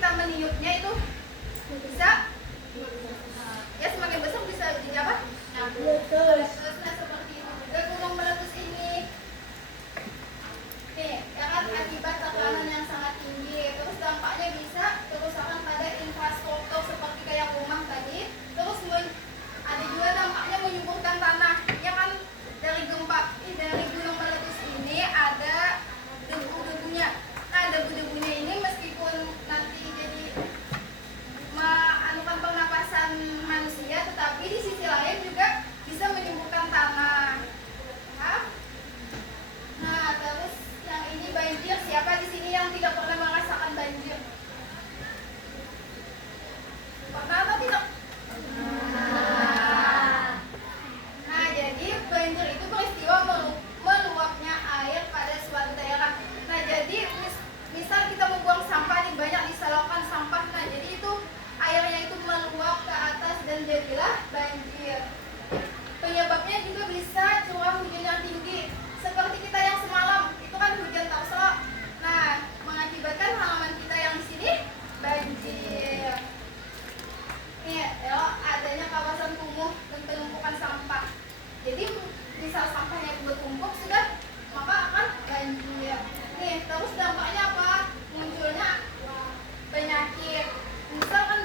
kita meniupnya itu bisa ya semakin besar bisa jadi apa? Meletus. Nah seperti itu juga gunung meletus ini. Nih, ya kan akibat tekanan yang sangat tinggi. Terus dampaknya bisa kerusakan pada infrastruktur seperti kayak rumah tadi. Terus ada juga dampaknya menyuburkan tanah. Ya kan dari dari gunung meletus ini ada debu-debunya. Nah debu-debunya ini meskipun nanti jadi menganukan pernapasan manusia, tetapi di sisi lain juga bisa menyuburkan tanah. Nah terus yang ini banjir. Siapa di sini yang tidak pernah merasakan banjir? Pernah atau tidak? Nah jadi banjir itu peristiwa meluapnya air pada suatu daerah. Nah jadi misal kita membuang sampah nih, banyak disalurkan sampah. Nah jadi itu airnya itu meluap ke atas dan jadilah banjir. Penyebabnya juga bisa curah hujan yang tinggi. Seperti kita yang semalam itu kan hujan tausok. Nah mengakibatkan halaman kita yang di sini banjir. Nih ya, adanya kawasan kumuh dan penumpukan sampah. Jadi misal sampahnya itu bertumpuk sudah, maka akan banjir. Nih terus dampaknya apa? Munculnya penyakit. Misalkan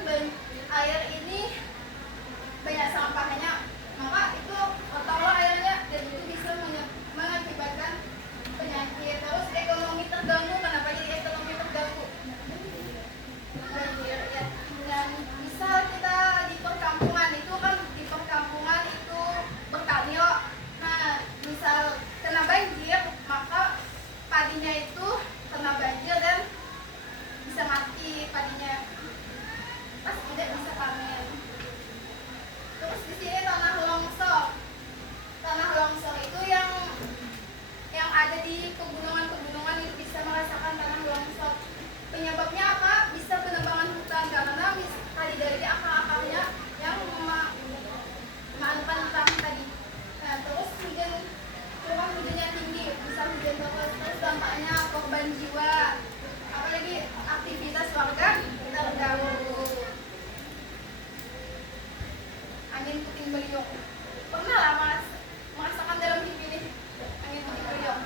air ini banyak sampahnya, maka itu kotorlah airnya dan itu bisa mengakibatkan penyakit. Terus ekonomi terganggu. Kenapa jadi ekonomi terganggu? Banjir ya. Dan misal kita di perkampungan itu kan, di perkampungan itu bertani loh. Nah misal kena banjir, maka padinya itu kena banjir dan bisa mati padinya, pas tidak bisa panen. Terus di sini tanah longsor. Tanah longsor itu yang ada di pegunungan itu bisa merasakan tanah longsor. Penyebabnya apa? Bisa penebangan hutan karena tadi dari akar-akarnya yang memanukan hutan tadi. Nah terus curah hujannya tinggi, bisa hujan terus. Terus dampaknya korban jiwa, apalagi aktivitas warga terganggu. Angin puting beliung, pernah lah merasakan dalam hidup ini angin puting beliung.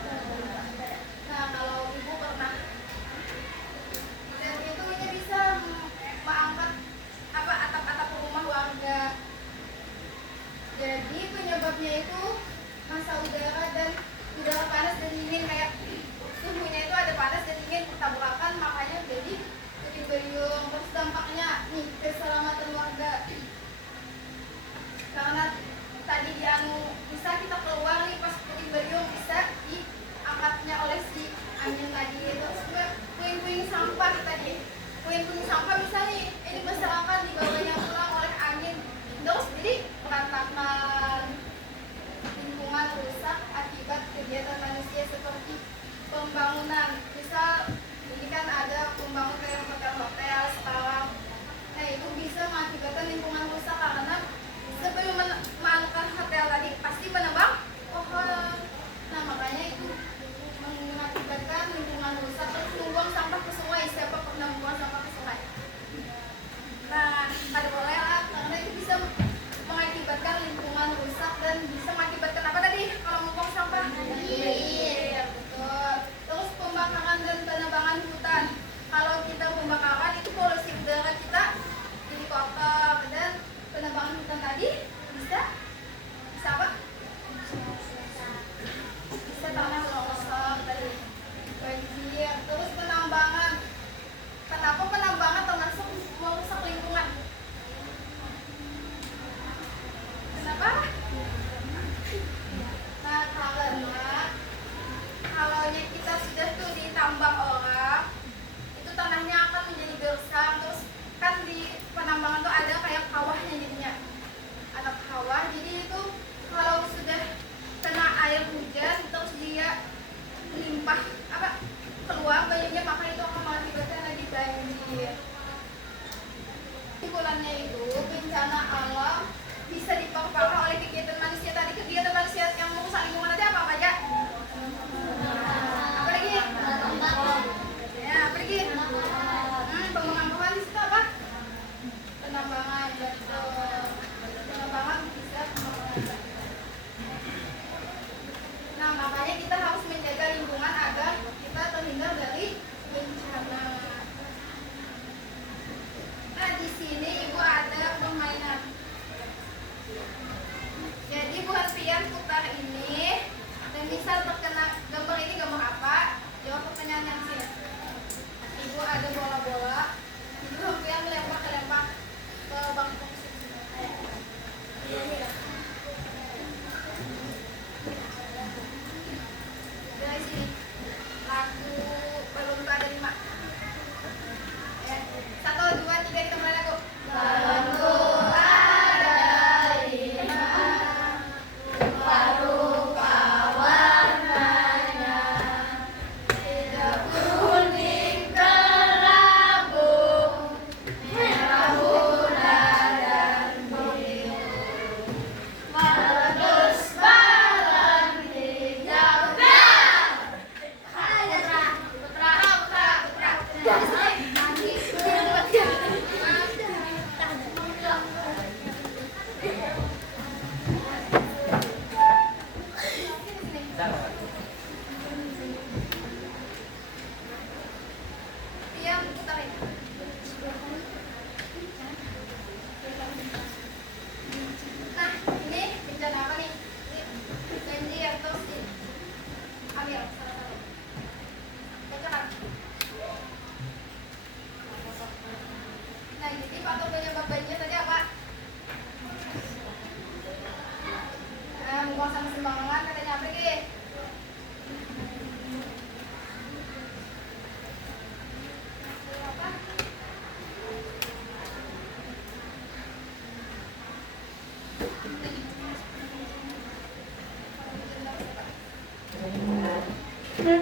Ya,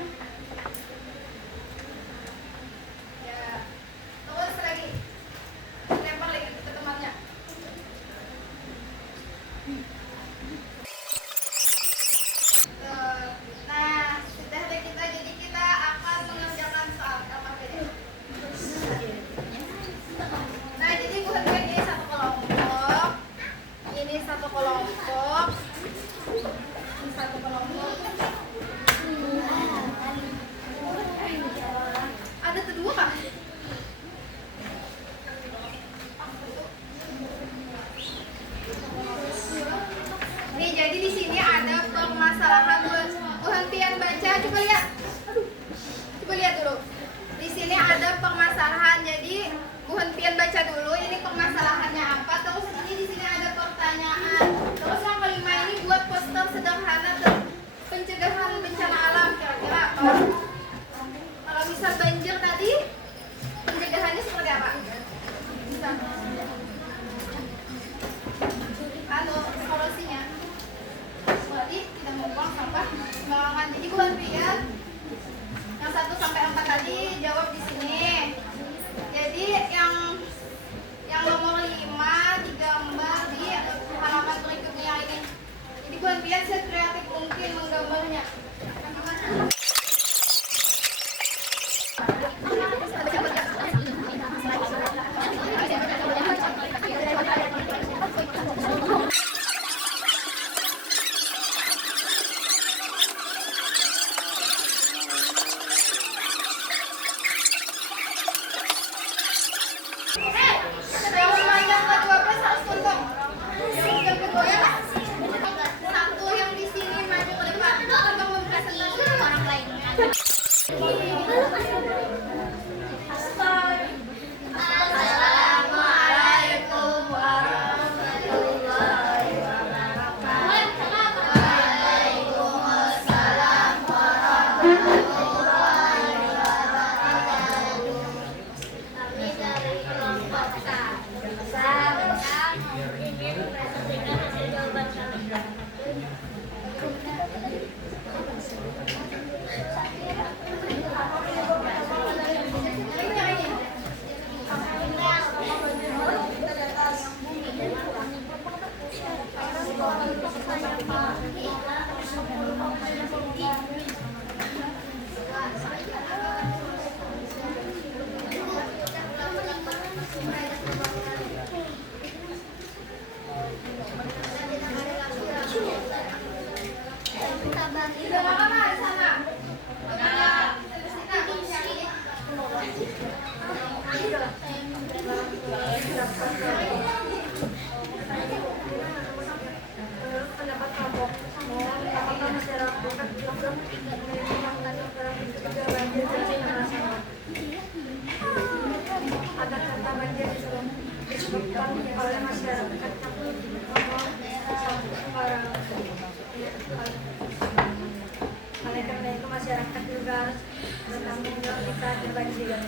terus lagi lempar lagi ke temannya. Nah, sudah deh kita, jadi kita akan mengerjakan soal apa tadi? Nah, jadi bukan ini satu kelompok, ini satu kelompok, ini satu kelompok. Ada kedua kah? Nih, jadi di sini ada permasalahan penghentian baca. Coba lihat. Coba lihat dulu. Di sini ada permasalahan. Jadi penghentian baca dulu. Ini permasalahannya apa? Terus ini di sini ada pertanyaan. Terus yang kelima ini buat poster sederhana pencegahan bencana alam. Kira-kira apa? Kalau misal banjir tadi, pencegahannya seperti apa? Bisa. Solusinya berarti tidak membuang sampah sembarangan. Jadi buat pilihan yang 1 sampai 4 tadi jawab di sini. Jadi yang nomor 5 digambar di halaman berikutnya yang ini. Jadi buat pilihan sekreatif mungkin menggambarnya. Masyarakat juga harus bertanggung jawab kita kebanjiran.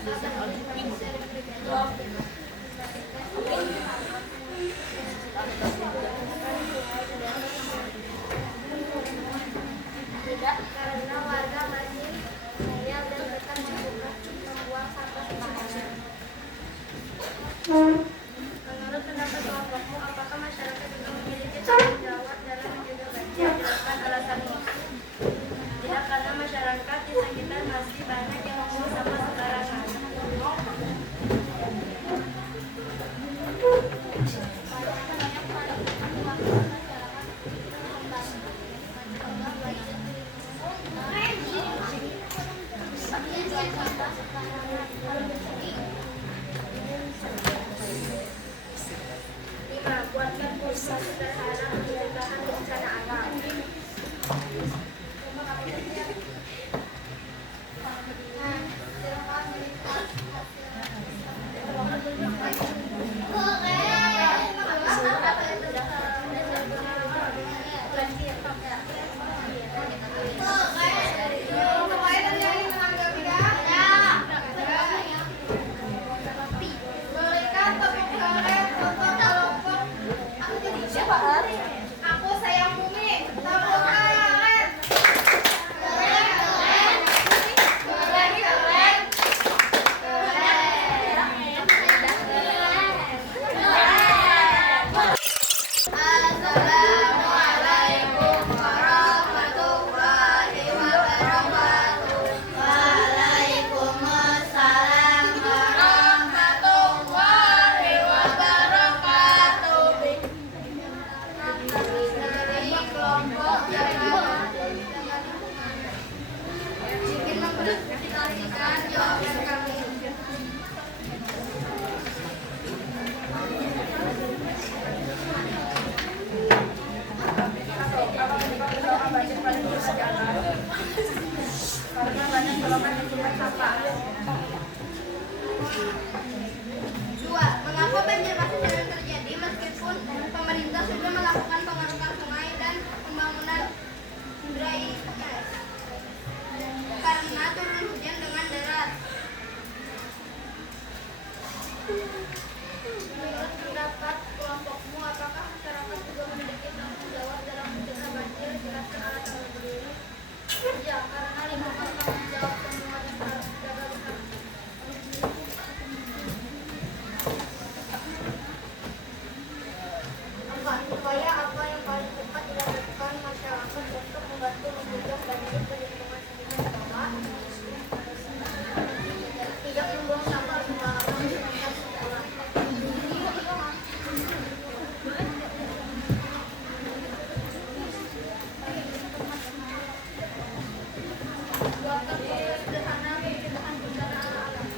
Tidak, karena warga masih ngeyel dan mereka membuang sampah sembarangan. Menurut pendapat kelompokmu, apakah masyarakat juga memiliki tanggung jawab dalam menjaga banjir? Jelaskan alasanmu. Tidak, karena masyarakat di sekitar masih banyak yang membuang sampah sembarangan. Lima, buatkan pulsa sederhana pencegahan bencana alam. Berikan tepuk tangan untuk kelompok Aku Sayang Bumi. Tepuk tangan. Assalamualaikum warahmatullahi wabarakatuh. Waalaikumsalam warahmatullahi wabarakatuh. Dari kelompok ingin mempresentasikan jawaban kami. Karena banyak golongan yang tidak sampah. 2. Mengapa banjir masih sering terjadi meskipun pemerintah sudah melakukan pengerukan sungai dan pembangunan drainase? Karena turun hujan dengan deras. Menurut pendapat kelompokmu, apakah masyarakat juga memiliki tanggung jawab dalam mencegah banjir? Jelaskan alasan berdiri. Ya, karena lingkungan tanggung jawab semua dan harus dijaga bersama. Empat, upaya apa yang paling cepat dilakukan masyarakat untuk membantu mencegah banjir di lingkungan sekitar bawah? Tidak membuang sampah sembarangan. Buatkan pulsa sederhana pencegahan bencana alam.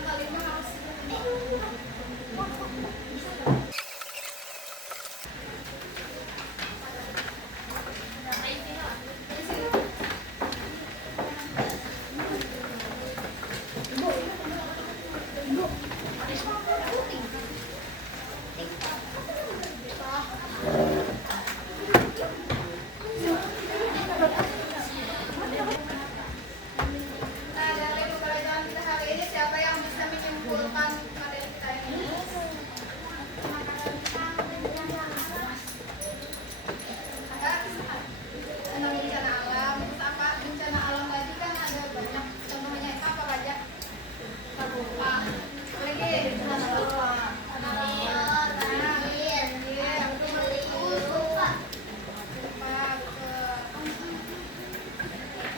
angka 5 harus Nah, dari pembelajaran kita hari ini, siapa yang bisa menyimpulkan materi kita ini? Ada tentang bencana alam. Terus apa? Bencana alam tadi kan ada banyak. Contohnya apa aja? Gempa. Lagi.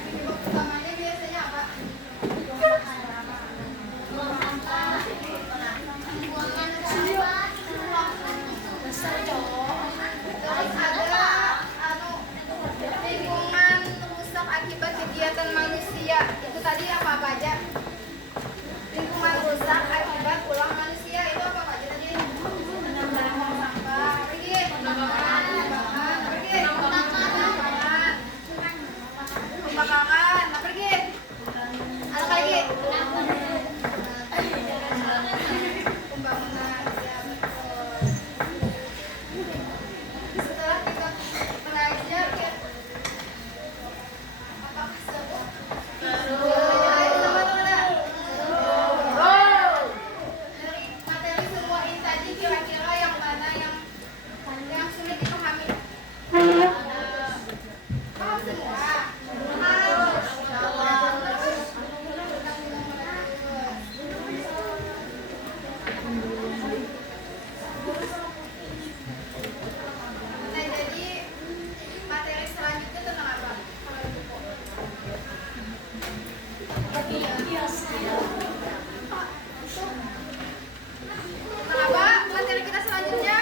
Penyebab utamanya biasanya apa? Terus ada lingkungan rusak akibat kegiatan manusia. Itu tadi apa aja? Lingkungan rusak akibat ulah manusia itu apa aja tadi? Penambangan sampah, pergi. Pembakaran, pergi. Pembakaran, pergi. Ada lagi? Pembangunan, ya betul. Setelah kita belajar, apakah seru? Ayo teman-teman, dari materi semua ini tadi kira-kira yang mana yang sulit dipahami? Paham semua? Nah, jadi materi selanjutnya tentang apa? Kalau Ibu kok? Tentang apa? Materi kita selanjutnya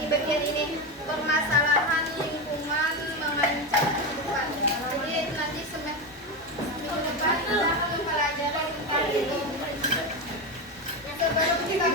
di bagian ini, permasalahan lingkungan mengancam kehidupan. Jadi nanti seminggu depan kita akan mempelajari tentang itu. Sebelum kita